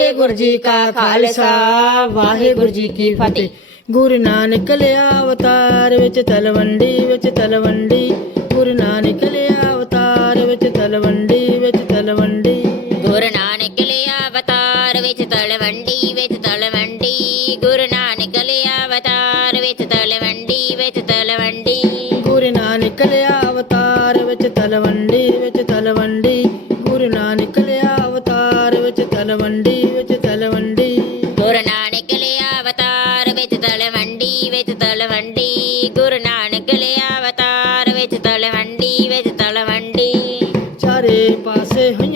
ਵਾਹਿਗੁਰੂ ਜੀ ਕਾ ਖਾਲਸਾ ਵਾਹਿਗੁਰੂ ਜੀ ਕੀ ਫਤਿਹ। ਗੁਰੂ ਨਾਨਕ ਲਿਆ ਅਵਤਾਰ ਵਿੱਚ ਤਲਵੰਡੀ ਵਿੱਚ ਤਲਵੰਡੀ। ਗੁਰੂ ਨਾਨਕ ਲਿਆ ਅਵਤਾਰ ਵਿੱਚ ਤਲਵੰਡੀ ਵਿੱਚ ਤਲਵੰਡੀ। ਗੁਰੂ ਨਾਨਕ ਲਿਆ ਅਵਤਾਰ ਵਿੱਚ ਤਲਵੰਡੀ ਵਿੱਚ ਤਲਵੰਡੀ। ਗੁਰੂ ਨਾਨਕ ਲਿਆ ਅਵਤਾਰ ਵਿੱਚ ਤਲਵੰਡੀ ਵਿੱਚ ਤਲਵੰਡੀ। ਗੁਰੂ ਨਾਨਕ ਲਿਆ ਅਵਤਾਰ ਵਿੱਚ ਤਲਵੰਡੀ ਵਿੱਚ ਤਲਵੰਡੀ।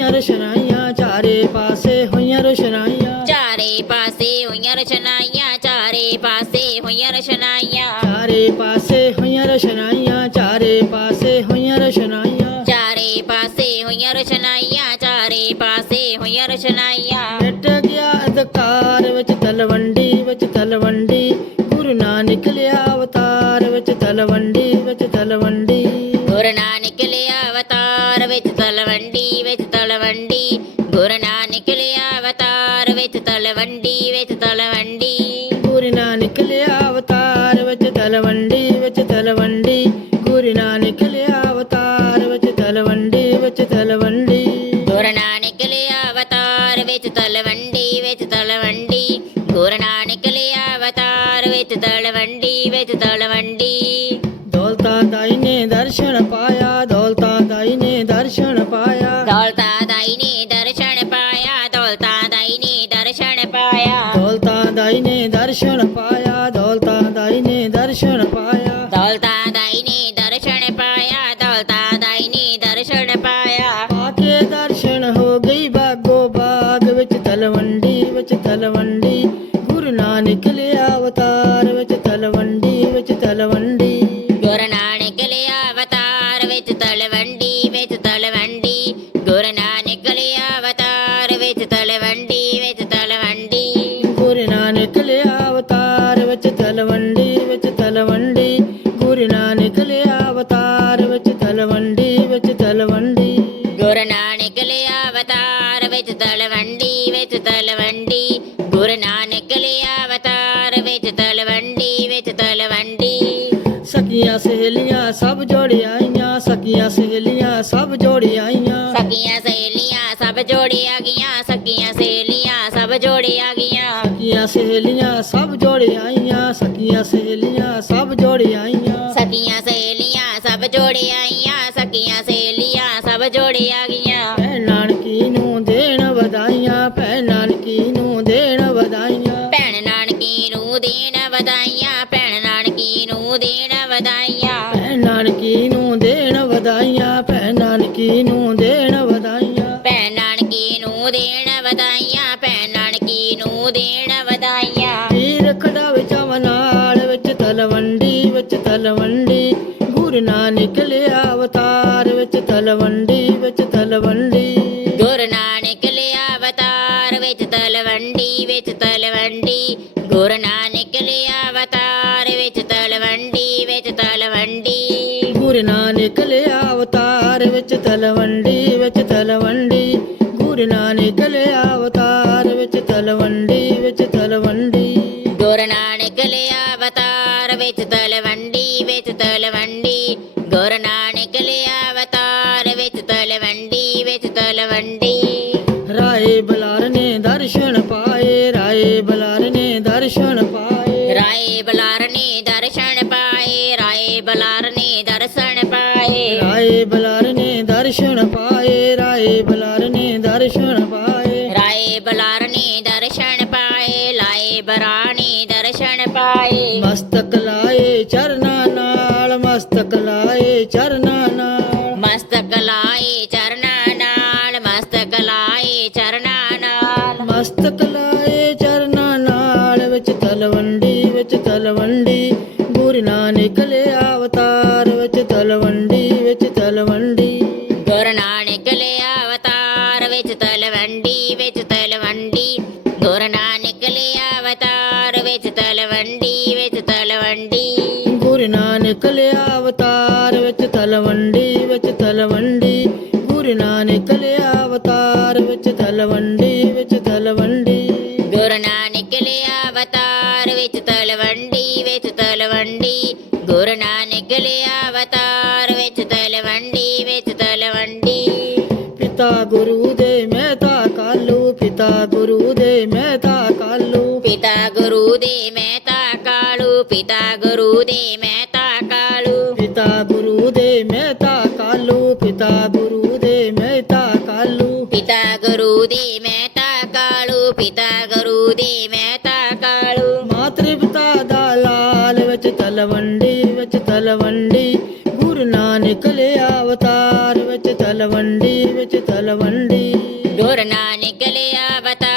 ਹੋਈਆਂ ਰਸ਼ਨਾਈਆਂ ਚਾਰੇ ਪਾਸੇ ਹੋਈਆਂ ਰਸ਼ਨਾਈਆਂ ਚਾਰੇ ਪਾਸੇ ਹੋਈਆਂ ਰਚਨਾਈਆਂ ਚਾਰੇ ਪਾਸੇ ਹੋਈਆਂ ਰਚਨਾਈਆਂ ਚਾਰੇ ਪਾਸੇ ਹੋਈਆਂ ਰਸ਼ਨਾਈਆਂ ਚਾਰੇ ਪਾਸੇ ਹੋਈਆਂ ਰਸ਼ਨਾਈਆਂ ਚਾਰੇ ਪਾਸੇ ਹੋਈਆਂ ਰਚਨਾਈਆਂ ਚਾਰੇ ਪਾਸੇ ਹੋਈਆਂ ਰਚਨਾਈਆਂ ਮਿਟ ਗਿਆ ਅਧਕਾਰ ਵਿੱਚ ਤਲਵੰਡੀ ਵਿੱਚ ਤਲਵੰਡੀ। ਗੁਰੂ ਨਾਨਕ ਲਿਆ ਅਵਤਾਰ ਵਿੱਚ ਤਲਵੰਡੀ ਵਿੱਚ ਤਲਵੰਡੀ। ਗੁਰੂ ਨਾਨਕ ਲਿਆ ਅਵਤਾਰ ਵਿੱਚ ਤਲਵੰਡੀ ਵਿੱਚ ਤਲਵੰਡੀ கூறினான் நிக்கலியா அவதார் வைத்து தலை வண்டி வைத்து தலை வண்டி கூறினான் நிக்கலியா அவதார் வச்சு தலை வண்டி வச்சு தலை வண்டி கூறினான் நிக்கலியா அவதார் வச்சு தலை வண்டி வச்சு தலை வண்டி கூறினா நிக்கலியா அவதார் வைத்து தலை வண்டி வைத்து தலை வண்டி கூறினா நிக்கலியா அவதார் வைத்து தலை வண்டி வைத்து தலை வண்டி தோல்தா தாயினே தர்ஷன பாயா ਦਰਸ਼ਨ ਪਾਇਆ ਦੌਲਤਾ ਦਾਈ ਨੇ ਦਰਸ਼ਨ ਪਾਇਆ। ਦੌਲਤਾ ਦਾਈ ਨੇ ਦਰਸ਼ਨ ਪਾਇਆ ਦੌਲਤਾ ਦਾਈ ਨੇ ਦਰਸ਼ਨ ਪਾਇਆ। ਪਾ ਕੇ ਦਰਸ਼ਨ ਹੋ ਗਈ ਬਾਗੋ ਬਾਗ ਵਿੱਚ ਤਲਵੰਡੀ ਵਿੱਚ ਤਲਵੰਡੀ। ਗੁਰੂ ਨਾਨਕ ਲਿਆ ਅਵਤਾਰ ਵਿੱਚ ਤਲਵੰਡੀ ਵਿੱਚ ਤਲਵੰਡੀ ਲਿਆ ਅਵਤਾਰ ਵਿੱਚ ਤਲਵੰਡੀ ਵਿੱਚ ਤਲਵੰਡੀ ਗੁਰੂ ਨਾਨਕ ਲਿਆ ਅਵਤਾਰ ਵਿੱਚ ਤਲਵੰਡੀ ਵਿੱਚ ਤਲਵੰਡੀ ਸਕੀਆਂ ਸਹੇਲੀਆਂ ਸਭ ਜੋੜ ਆਈਆਂ ਸਕੀਆਂ ਸਹੇਲੀਆਂ ਸਭ ਜੋੜ ਆਈਆਂ ਸਕੀਆਂ ਸਹੇਲੀਆਂ ਸਭ ਜੋੜੀਆਂ ਗਈਆਂ ਸਕੀਆਂ ਸਹੇਲੀਆਂ ਸਭ ਜੋੜੀਆਂ ਗਈਆਂ ਸਕੀਆਂ ਸਹੇਲੀਆਂ ਸਭ ਜੋੜ ਆਈਆਂ ਸਕੀਆਂ ਸਹੇਲੀਆਂ ਸਭ ਜੋੜ ਆਈਆਂ ਸਕੀਆਂ ਸਹੇਲੀਆਂ ਸਭ ਜੋੜੀਆਂ ਆਈਆਂ ਸਕੀਆਂ ਸਹੇਲੀਆਂ ਸਭ ਜੋੜੀਆਂ ਗਈਆਂ ਵਧਾਈਆਂ ਭੈਣ ਨਾਨਕੀ ਨੂੰ ਦੇਣ ਵਧਾਈਆਂ। ਭੈਣ ਨਾਨਕੀ ਨੂੰ ਦੇਣ ਵਧਾਈਆਂ ਭੈਣ ਨਾਨਕੀ ਨੂੰ ਦੇਣ ਵਧਾਈਆਂ। ਭੈਣ ਨਾਨਕੀ ਨੂੰ ਦੇਣ ਵਧਾਈਆਂ ਭੈਣ ਨਾਨਕੀ ਨੂੰ ਦੇਣ ਵਧਾਈਆਂ। ਵੀਰ ਖੜਾ ਵਿੱਚ ਨਾਲ ਵਿੱਚ ਤਲਵੰਡੀ ਵਿੱਚ ਤਲਵੰਡੀ। ਗੁਰੂ ਨਾਨਕ ਲਿਆ ਅਵਤਾਰ ਵਿੱਚ ਤਲਵੰਡੀ ਵਿੱਚ ਤਲਵੰਡੀ। ਗੁਰੂ ਨਾਨਕ ਲਿਆ ਅਵਤਾਰ ਵਿੱਚ ਤਲਵੰਡੀ ਵਿੱਚ ਤਲਵੰਡੀ। குரு அவதார் வச்சு தலவண்டி வச்சு தலவண்டி குரு நானிக்கலே அவதார் வச்சு தலவண்டி வச்சு தலவண்டி குரு நானிக்கலே அவதார் வச்சு தலவண்டி வச்சு தலவண்டி குரு நானிக்கலே அவதார் வச்சு தலவண்டி வச்சு தலவண்டி குரு நானிக்கலே ਰਾਏ ਬਲਾਰ ਨੇ ਦਰਸ਼ਨ ਪਾਏ। ਰਾਏ ਬਲਾਰ ਨੇ ਦਰਸ਼ਨ ਪਾਏ ਰਾਏ ਬਲਾਰ ਨੇ ਦਰਸ਼ਨ ਪਾਏ। ਰਾਏ ਬਲਾਰ ਨੇ ਦਰਸ਼ਨ ਪਾਏ ਲਾਏ ਬਰਾਣੇ ਦਰਸ਼ਨ ਪਾਏ। ਮਸਤਕ ਲਾਏ ਚਰਨਾ ਨਾਲ ਮਸਤਕ ਲਾਏ ਚਰਨਾ ਨਾਲ। ਮਸਤਕ ਲਾਏ ਚਰਨਾਂ ਨਾਲ ਮਸਤਕ ਲਾਏ ਚਰਨਾਂ ਨਾਲ। ਮਸਤਕ ਲਾਏ ਵਿੱਚ ਤਲਵੰਡੀ ਵਿੱਚ ਤਲਵੰਡੀ ਗੁਰੂ ਨਾਨਕ ਲਿਆ ਅਵਤਾਰ ਵਿੱਚ ਤਲਵੰਡੀ ਵਿੱਚ ਤਲਵੰਡੀ ਗੁਰੂ ਨਾਨਕ ਲਿਆ ਅਵਤਾਰ ਵਿੱਚ ਤਲਵੰਡੀ ਵਿੱਚ ਤਲਵੰਡੀ ਗੁਰੂ ਨਾਨਕ ਲਿਆ ਅਵਤਾਰ ਵਿੱਚ ਤਲਵੰਡੀ ਵਿੱਚ ਤਲਵੰਡੀ ਗੁਰੂ ਨਾਨਕ ਲਿਆ ਅਵਤਾਰ ਵਿੱਚ ਤਲਵੰਡੀ ਵਿੱਚ ਤਲਵੰਡੀ ਗੁਰੂ ਨਾਨਕ ਲਿਆ ਅਵਤਾਰ ਪਿਤਾ ਗੁਰੂ ਦੇ ਮਹਿਤਾ ਕਾਲੂ। ਪਿਤਾ ਗੁਰੂ ਦੇ ਮਹਿਤਾ ਕਾਲੂ ਪਿਤਾ ਗੁਰੂ ਦੇ ਮਹਿਤਾ ਕਾਲੂ। ਪਿਤਾ ਗੁਰੂ ਦੇ ਮਹਿਤਾ ਕਾਲੂ ਪਿਤਾ ਗੁਰੂ ਦੇ ਮਹਿਤਾ ਕਾਲੂ। ਮਾਤ੍ਰਿ ਪਿਤਾ ਦਾ ਲਾਲ ਵਿੱਚ ਤਲਵੰਡੀ ਵਿੱਚ ਤਲਵੰਡੀ। ਗੁਰੂ ਨਾਨਕ ਲਿਆ ਅਵਤਾਰ ਵਿੱਚ ਤਲਵੰਡੀ ਵਿੱਚ ਤਲਵੰਡੀ। ਗੁਰ ਨਾਨਕ ਲਿਆ ਅਵਤਾਰ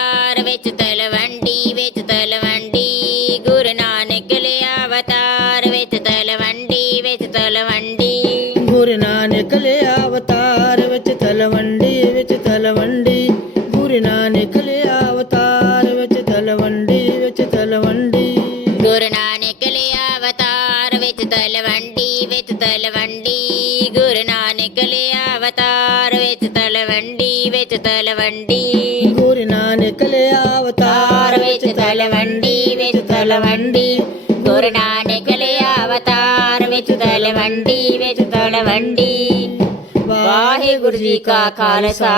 ਲਿਆ ਅਵਤਾਰ ਵਿੱਚ ਤਲਵੰਡੀ ਵਿੱਚ ਤਲਵੰਡੀ ਗੁਰੂ ਨਾਨਕ ਲਿਆ ਅਵਤਾਰ ਵਿੱਚ ਤਲਵੰਡੀ ਵਿੱਚ ਤਲਵੰਡੀ ਗੁਰ ਨਾਨਕ ਲਿਆ ਅਵਤਾਰ ਵਿੱਚ ਤਲਵੰਡੀ ਵਿੱਚ ਤਲਵੰਡੀ ਵਾਹਿਗੁਰੂ ਜੀ ਕਾ ਖਾਲਸਾ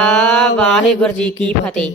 ਵਾਹਿਗੁਰੂ ਜੀ ਕੀ ਫਤਿਹ